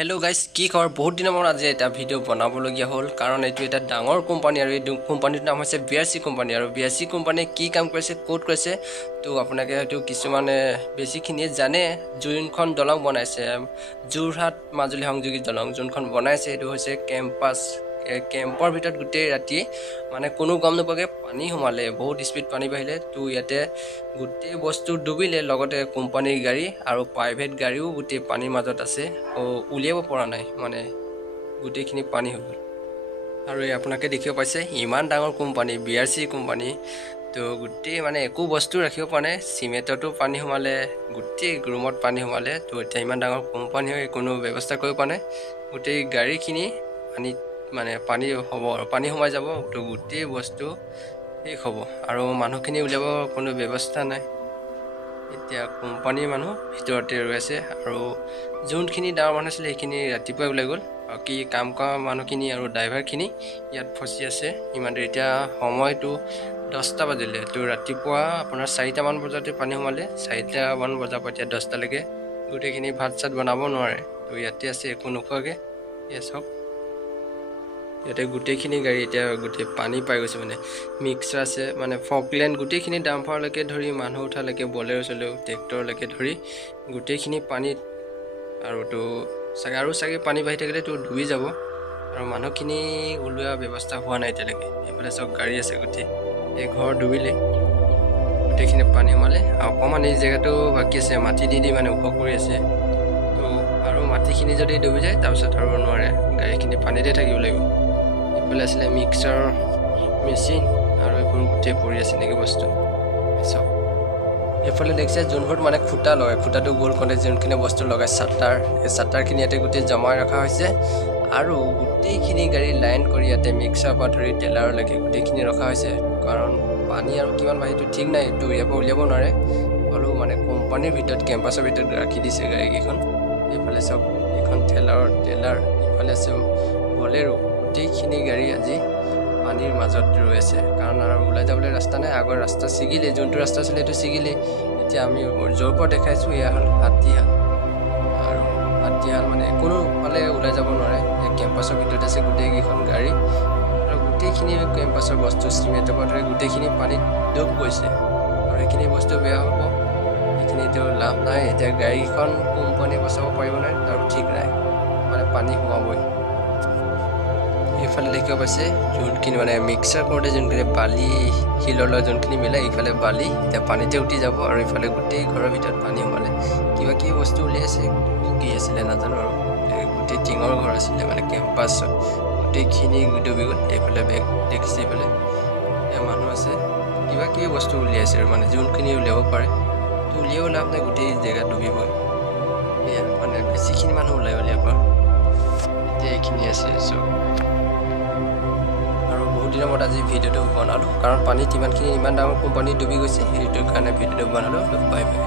hello guys की खबर बहुत दिन मन आज এটা ভিডিও বনাবলগিয়া হল কাৰণ এটো এটা ডাঙৰ কোম্পানী আৰু এই কোম্পানীৰ নাম হৈছে বিআৰসি কোম্পানী আৰু বিআৰসি কোম্পানী কি কাম কৰিছে কোড কৰিছে তো আপোনাকে এটো কিছুমানে বেছিখিনি জানে যোনখন দলং বনাইছে জুৰহাট মাজুলী সংযোগী দলং যোনখন বনাইছে এটো হৈছে কেম্পাস কেম্পৰ ভিতৰত গুটে ৰাতি মানে কোনো গম নপগে পানী হমালে বহুত স্পিড পানী বাহিলে তো ইয়াতে গুটে বস্তু ডুবিলে লগতে কোম্পানীৰ গাড়ী আৰু প্ৰাইভেট গাড়ীও গুটে পানীৰ মাজত আছে ও উলিয়াব পৰা নাই মানে গুটেখিনি পানী হৈ গল আৰু আপোনাকে দেখিব পাইছে ইমান ডাঙৰ কোম্পানী বিআৰসি কোম্পানী তো গুটে মানে একো বস্তু ৰাখিব পৰা নাই সিমেন্টটো পানী হমালে গুটে ৰুমত পানী হমালে তো এটা ইমান ডাঙৰ কোম্পানী হৈ কোনো ব্যৱস্থা কৰিব পৰা নাই গুটে গাড়ীখিনি পানী মানে পানী হ'ব আৰু পানী হমাই যাব তো গুটে বস্তু এই হ'ব আৰু মানুহখিনি উলিয়াব কোনো ব্যৱস্থা নাই এতিয়া কোম্পানীৰ মানুহ ভিতৰতে ৰৈছে আৰু যোনখিনি ডাঙৰ মানুহ আছিল সেইখিনি ৰাতিপুৱা ওলাই গ'ল বাকি কাম কৰা মানুহখিনি আৰু ড্ৰাইভাৰখিনি ইয়াত ফচি আছে ইমান এতিয়া সময়টো 10টা বাজিলে তো ৰাতিপুৱা আপোনাৰ 4টা মান বজাতে পানী হমালে 4টা মান বজাৰ পৰা 10টা লৈকে গুটেখিনি ভাত চাত বনাব নোৱাৰে তো ইয়াতে আছে একো নোখোৱাকে এ সব ইয়াতে গুটেখিনি গাড়ী এতিয়া গুটে পানী পাই গৈছে মানে মিক্সাৰ আছে মানে ফকলেণ্ড গুটেখিনি ডাম্পাৰলৈকে ধৰি মানুহ উঠালৈকে বলেৰো চলেও ট্ৰেক্টৰলৈকে ধৰি গুটেখিনি পানীত আৰু তো চাগে পানী বাহি থাকিলে তো ডুবি যাব আৰু মানুহখিনি উলোৱা ব্যৱস্থা হোৱা নাই এতিয়ালৈকে এইফালে সব গাড়ী আছে গুটে এই ঘৰ ডুবিলে গুটেখিনি পানী হমালে অকমান এই জেগাটো বাকি আছে মাটি দি মানে ওখ কৰি আছে তো আৰু মাটিখিনি যদি ডুবি যায় তাৰপিছত আৰু নোৱাৰে গাড়ীখিনি পানীতে থাকিব লাগিব ইফালে আছে মিক্সাৰ মেচিন আৰু এইবোৰ গুটে পৰি আছে নেকি বস্তু সব এফালে দেখছে যোনবোৰ মানে খুঁটা লগায় খুঁটাটো গোল কৰে যোনখিনি বস্তু লগায় চাটাৰ এই চাটাৰখিনি ইয়াতে গুটে জমাই ৰখা হৈছে আৰু গুটেখিনি গাড়ী লাইন কৰি ইয়াতে মিক্সাৰ পৰা ধৰি টেলাৰলৈকে গুটেখিনি ৰখা হৈছে কাৰণ পানী আৰু কিমান বাহিৰটো ঠিক নাই এইটো ইয়াৰ পৰা উলিয়াব নোৱাৰে হ'লেও মানে কোম্পানীৰ ভিতৰত কেম্পাছৰ ভিতৰত ৰাখি দিছে গাড়ীকেইখন এইফালে সব এখন টেলাৰ ইফালে আছে বলেৰো গুটেখিনি গাড়ী আজি পানীৰ মাজত ৰৈ আছে কাৰণ আৰু ওলাই যাবলৈ ৰাস্তা নাই আগৰ ৰাস্তা ছিগিলে যোনটো ৰাস্তা আছিল এইটো ছিগিলে এতিয়া আমি য'ৰ পৰা দেখাইছোঁ এয়া হ'ল হাতীহাল আৰু হাতীহাল মানে কোনো ফালে ওলাই যাব নোৱাৰে এই কেম্পাছৰ ভিতৰত আছে গোটেইকেইখন গাড়ী আৰু গোটেইখিনি কেম্পাছৰ বস্তু চিমেণ্টৰ পৰা ধৰি গোটেইখিনি পানীত ডুব গৈছে আৰু এইখিনি বস্তু বেয়া হ'ব এইখিনিতো লাভ নাই এতিয়া গাড়ীখন কোম্পানীয়ে বচাব পাৰিব নাই তাৰ ঠিক নাই মানে পানী সোমাবই এইফালে দেখিব পাইছে যোনখিনি মানে মিক্সাৰ কৰোঁতে যোনখিনি বালি শিলৰ যোনখিনি মিলাই এইফালে বালি এতিয়া পানীতে উঠি যাব আৰু এইফালে গোটেই ঘৰৰ ভিতৰত পানী সোমালে কিবা কিবি বস্তু উলিয়াইছে কি আছিলে নাজানো আৰু গোটেই টিঙৰ ঘৰ আছিলে মানে কেম্পাছ গোটেইখিনি ডুবি গ'ল এইফালে বেগ দেখিছে এইফালে মানুহ আছে কিবা কিবি বস্তু উলিয়াইছে আৰু মানে যোনখিনি উলিয়াব পাৰে তো উলিয়াব লাভ নাই গোটেই জেগা ডুবিবই এয়া মানে বেছিখিনি মানুহ ওলাই গ'ল ইয়াৰ পৰা এতিয়া এইখিনি আছে চব দিনৰ মত আজি ভিডিঅ'টো বনালোঁ কাৰণ পানীত ইমানখিনি ইমান ডাঙৰ কোম্পানী ডুবি গৈছে সেইটোৰ কাৰণে ভিডিঅ'টো বনালোঁ বাই বাই